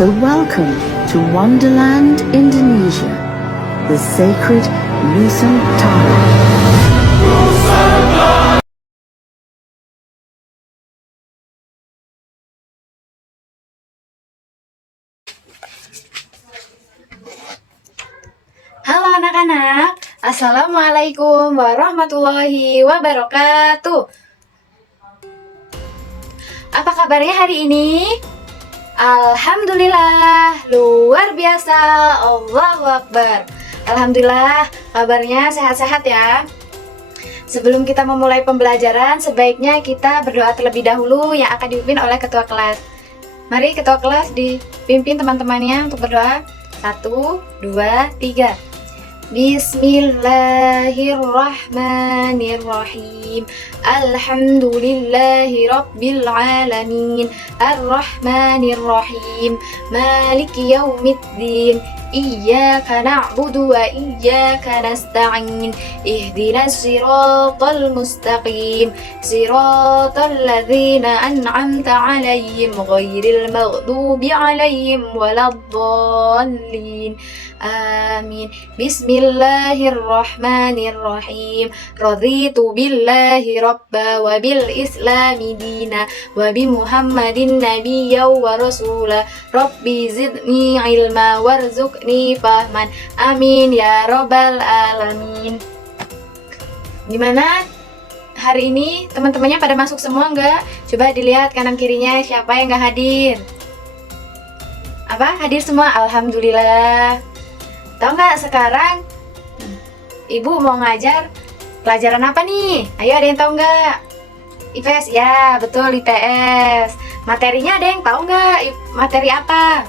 So welcome to Wonderland, Indonesia, the sacred Nusantara. Halo anak-anak, Assalamualaikum warahmatullahi wabarakatuh. Apa kabarnya hari ini? Alhamdulillah, luar biasa, Allahu Akbar. Alhamdulillah, kabarnya sehat-sehat ya. Sebelum kita memulai pembelajaran, sebaiknya kita berdoa terlebih dahulu yang akan dipimpin oleh ketua kelas. Mari ketua kelas dipimpin teman-temannya untuk berdoa. 1, 2, 3. Bismillahirrahmanirrahim. Alhamdulillahi rabbil alamin. Arrahmanirrahim. Maliki yaumiddin. Iyyaka na'budu wa iyyaka nasta'in. Ihdinas siratal mustaqim. Siratal ladzina an'amta 'alaihim ghairil maghdubi 'alaihim waladdallin. Amin. Bismillahirrahmanirrahim. Raditu billahi rabba wa bil islami dina wa bi muhammadin nabiyya wa rasula. Rabbi zidni ilma warzuqni fahman. Amin ya rabbal alamin. Gimana? Hari ini teman-temannya pada masuk semua nggak? Coba dilihat kanan kirinya siapa yang nggak hadir. Apa? Hadir semua? Alhamdulillah. Tahu nggak sekarang Ibu mau ngajar pelajaran apa nih? Ayo, ada yang tahu nggak? IPS ya, betul, IPS. Materinya ada yang tahu nggak? Materi apa?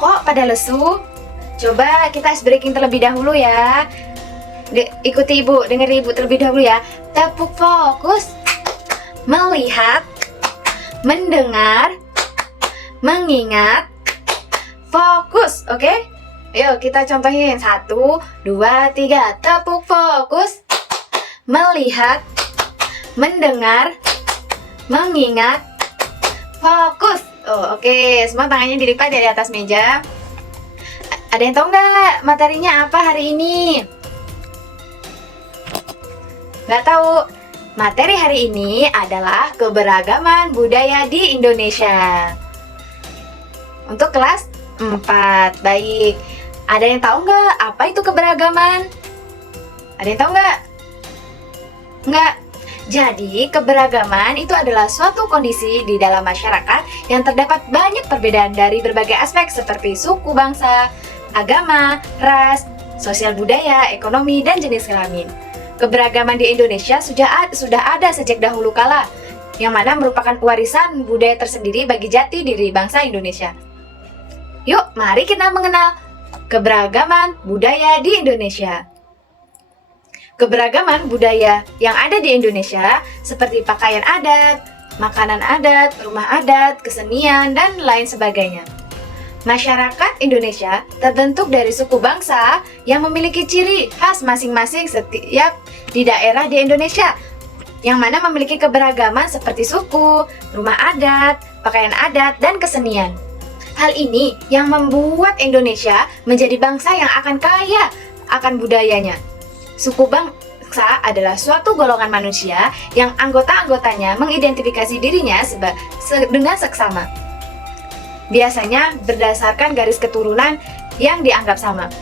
Kok pada lesu? Coba kita ice breaking terlebih dahulu ya. Ikuti Ibu, dengar Ibu terlebih dahulu ya. Tepuk fokus, melihat, mendengar, mengingat, fokus, oke? Ayo kita contohin. 1, 2, 3. Tepuk fokus, melihat, mendengar, mengingat, fokus. Oh, oke. Semua tangannya dilipat dari atas meja. Ada yang tahu nggak materinya apa hari ini? Nggak tahu. Materi hari ini adalah keberagaman budaya di Indonesia. Untuk kelas 4. Baik. Ada yang tahu nggak apa itu keberagaman? Ada yang tahu nggak? Nggak. Jadi, keberagaman itu adalah suatu kondisi di dalam masyarakat yang terdapat banyak perbedaan dari berbagai aspek seperti suku, bangsa, agama, ras, sosial budaya, ekonomi, dan jenis kelamin. Keberagaman di Indonesia sudah ada sejak dahulu kala, yang mana merupakan warisan budaya tersendiri bagi jati diri bangsa Indonesia. Yuk, mari kita mengenal keberagaman budaya di Indonesia. Keberagaman budaya yang ada di Indonesia seperti pakaian adat, makanan adat, rumah adat, kesenian, dan lain sebagainya. Masyarakat Indonesia terbentuk dari suku bangsa yang memiliki ciri khas masing-masing setiap di daerah di Indonesia, yang mana memiliki keberagaman seperti suku, rumah adat, pakaian adat, dan kesenian. Hal ini yang membuat Indonesia menjadi bangsa yang akan kaya akan budayanya. Suku bangsa adalah suatu golongan manusia yang anggota-anggotanya mengidentifikasi dirinya dengan seksama. Biasanya berdasarkan garis keturunan yang dianggap sama.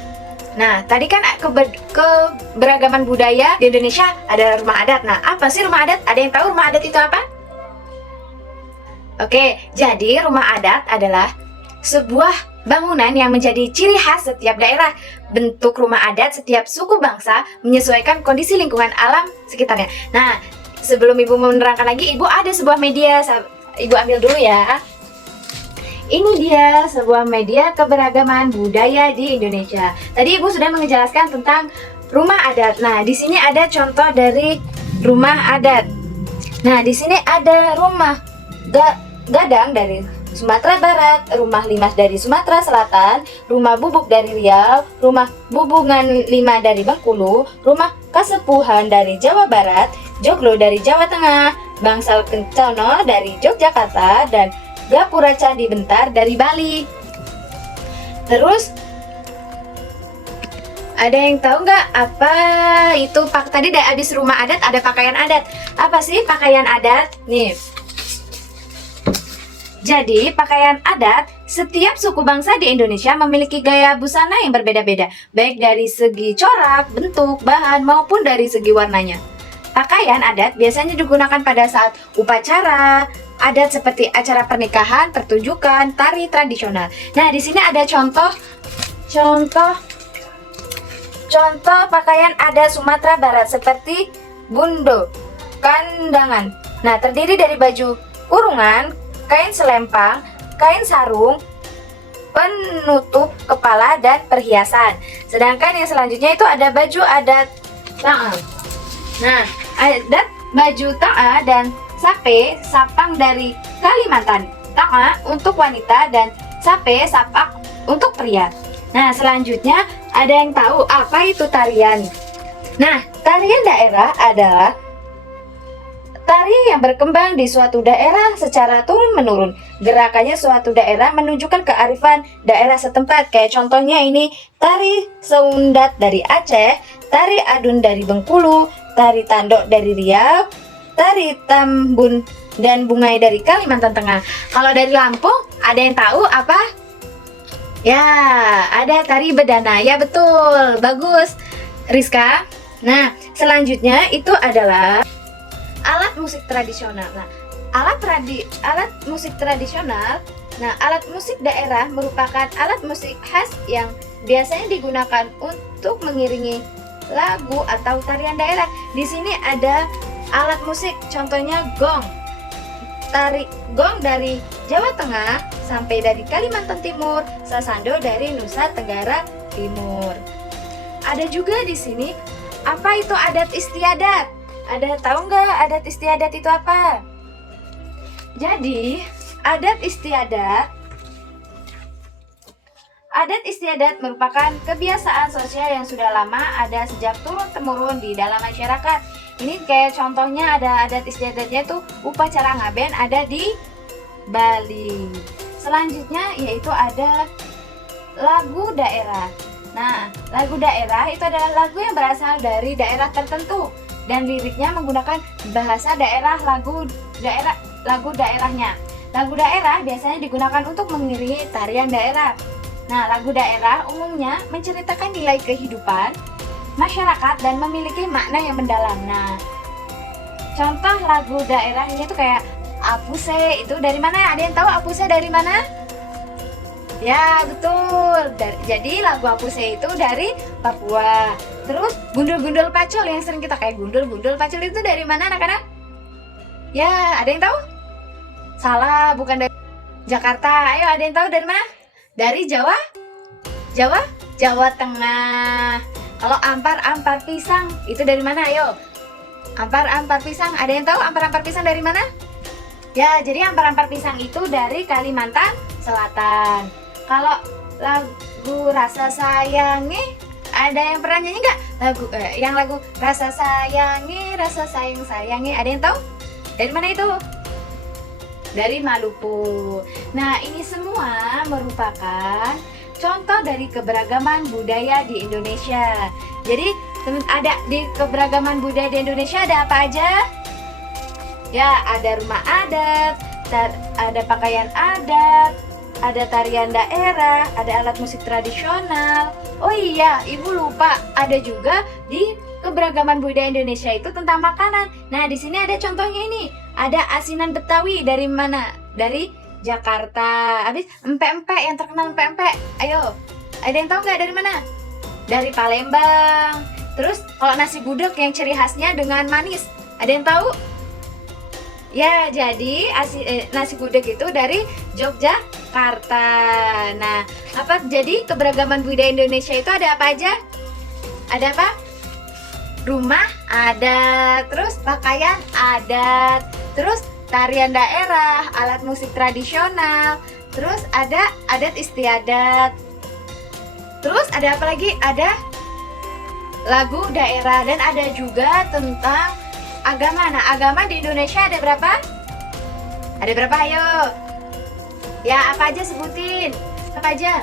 Nah, tadi kan keberagaman budaya di Indonesia adalah rumah adat. Nah, apa sih rumah adat? Ada yang tahu rumah adat itu apa? Oke, jadi rumah adat adalah sebuah bangunan yang menjadi ciri khas setiap daerah. Bentuk rumah adat setiap suku bangsa menyesuaikan kondisi lingkungan alam sekitarnya. Nah, sebelum Ibu menerangkan lagi, Ibu ada sebuah media. Ibu ambil dulu ya. Ini dia sebuah media keberagaman budaya di Indonesia. Tadi Ibu sudah menjelaskan tentang rumah adat. Nah, di sini ada contoh dari rumah adat. Nah, di sini ada rumah gadang dari Sumatera Barat, rumah limas dari Sumatera Selatan, rumah bubuk dari Riau, rumah bubungan 5 dari Bengkulu, rumah kasepuhan dari Jawa Barat, joglo dari Jawa Tengah, bangsal kencono dari Yogyakarta, dan Gapura Candi Bentar dari Bali. Terus ada yang tahu nggak apa itu tadi abis rumah adat ada pakaian adat. Apa sih pakaian adat? Nih. Jadi, pakaian adat, setiap suku bangsa di Indonesia memiliki gaya busana yang berbeda-beda, baik dari segi corak, bentuk, bahan, maupun dari segi warnanya. Pakaian adat biasanya digunakan pada saat upacara adat seperti acara pernikahan, pertunjukan, tari tradisional. Nah, di sini ada contoh pakaian adat Sumatera Barat seperti bundo, kandangan. Nah, terdiri dari baju kurungan, kain selempang, kain sarung, penutup kepala, dan perhiasan. Sedangkan yang selanjutnya itu ada baju adat Ta'a. Nah, adat baju Ta'a dan sape sapang dari Kalimantan. Ta'a untuk wanita dan sape sapak untuk pria. Nah, selanjutnya ada yang tahu apa itu tarian? Nah, tarian daerah adalah tari yang berkembang di suatu daerah secara turun-menurun. Gerakannya suatu daerah menunjukkan kearifan daerah setempat. Kayak contohnya ini, tari Seundat dari Aceh, tari Adun dari Bengkulu, tari Tandok dari Riau, tari Tambun dan Bungai dari Kalimantan Tengah. Kalau dari Lampung, ada yang tahu apa? Ya, ada tari Bedana. Ya betul, bagus Rizka. Nah, selanjutnya itu adalah alat musik tradisional. Nah, alat musik tradisional. Nah, alat musik daerah merupakan alat musik khas yang biasanya digunakan untuk mengiringi lagu atau tarian daerah. Di sini ada alat musik, contohnya gong. Tari gong dari Jawa Tengah sampai dari Kalimantan Timur, sasando dari Nusa Tenggara Timur. Ada juga di sini apa itu adat istiadat? Ada tahu nggak adat istiadat itu apa? Jadi, adat istiadat merupakan kebiasaan sosial yang sudah lama ada sejak turun-temurun di dalam masyarakat. Ini kayak contohnya ada adat istiadatnya tuh upacara ngaben ada di Bali. Selanjutnya yaitu ada lagu daerah. Nah, lagu daerah itu adalah lagu yang berasal dari daerah tertentu dan liriknya menggunakan bahasa daerah lagu daerahnya. Lagu daerah biasanya digunakan untuk mengiringi tarian daerah. Nah, lagu daerah umumnya menceritakan nilai kehidupan masyarakat dan memiliki makna yang mendalam. Nah, contoh lagu daerahnya itu kayak Apuse, itu dari mana? Ada yang tahu Apuse dari mana? Ya, betul. Jadi lagu Apuse itu dari Papua. Terus gundul-gundul pacul yang sering kita kayak gundul-gundul pacul itu dari mana anak-anak? Ya, ada yang tahu? Salah, bukan dari Jakarta. Ayo, ada yang tahu dari mana? Dari Jawa Tengah. Kalau ampar-ampar pisang itu dari mana? Ayo. Ampar-ampar pisang, ada yang tahu ampar-ampar pisang dari mana? Ya, jadi ampar-ampar pisang itu dari Kalimantan Selatan. Kalau lagu Rasa Sayangi, ada yang pernah nyanyi nggak? Lagu Rasa Sayangi, Rasa Sayangi, ada yang tahu? Dari mana itu? Dari Maluku. Nah, ini semua merupakan contoh dari keberagaman budaya di Indonesia. Jadi, ada di keberagaman budaya di Indonesia ada apa aja? Ya, ada rumah adat, ada pakaian adat, ada tarian daerah, ada alat musik tradisional. Oh iya, Ibu lupa, ada juga di keberagaman budaya Indonesia itu tentang makanan. Nah, di sini ada contohnya ini. Ada asinan Betawi dari mana? Dari Jakarta. Habis empek-empek, yang terkenal empek-empek. Ayo, ada yang tahu nggak dari mana? Dari Palembang. Terus kalau nasi gudeg yang ciri khasnya dengan manis, ada yang tahu? Ya, jadi nasi gudeg itu dari Yogyakarta. Nah, jadi keberagaman budaya Indonesia itu ada apa aja? Ada apa? Rumah adat, terus pakaian adat, terus tarian daerah, alat musik tradisional, terus ada adat istiadat. Terus ada apa lagi? Ada lagu daerah dan ada juga tentang agama. Nah, agama di Indonesia ada berapa? Ada berapa? Ayo. Ya, apa aja sebutin? Apa aja?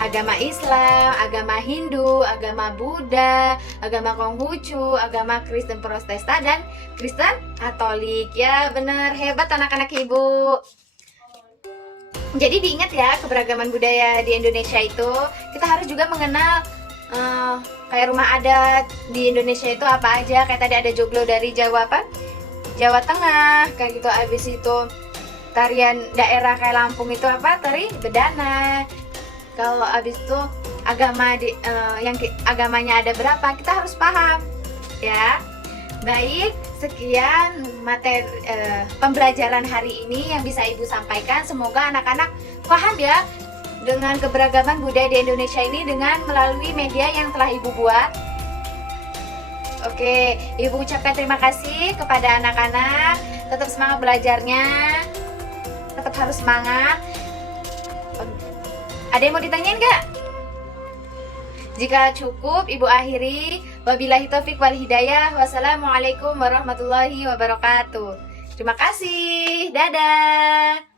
Agama Islam, agama Hindu, agama Buddha, agama Konghucu, agama Kristen Protestan, dan Kristen Katolik. Ya, bener, hebat anak-anak ibu. Jadi diingat ya, keberagaman budaya di Indonesia itu, kita harus juga mengenal kayak rumah adat di Indonesia itu apa aja. Kayak tadi ada joglo dari Jawa Jawa Tengah, kayak gitu. Abis itu tarian daerah kayak Lampung itu apa? Tari bedana. Kalau abis itu agamanya ada berapa, kita harus paham ya. Baik, sekian materi pembelajaran hari ini yang bisa Ibu sampaikan. Semoga anak-anak paham ya dengan keberagaman budaya di Indonesia ini dengan melalui media yang telah Ibu buat. Oke, Ibu ucapkan terima kasih kepada anak-anak. Tetap semangat belajarnya, tetap harus semangat. Ada yang mau ditanyain nggak? Jika cukup, Ibu akhiri. Wabillahi taufiq wal hidayah. Wassalamualaikum warahmatullahi wabarakatuh. Terima kasih. Dadah.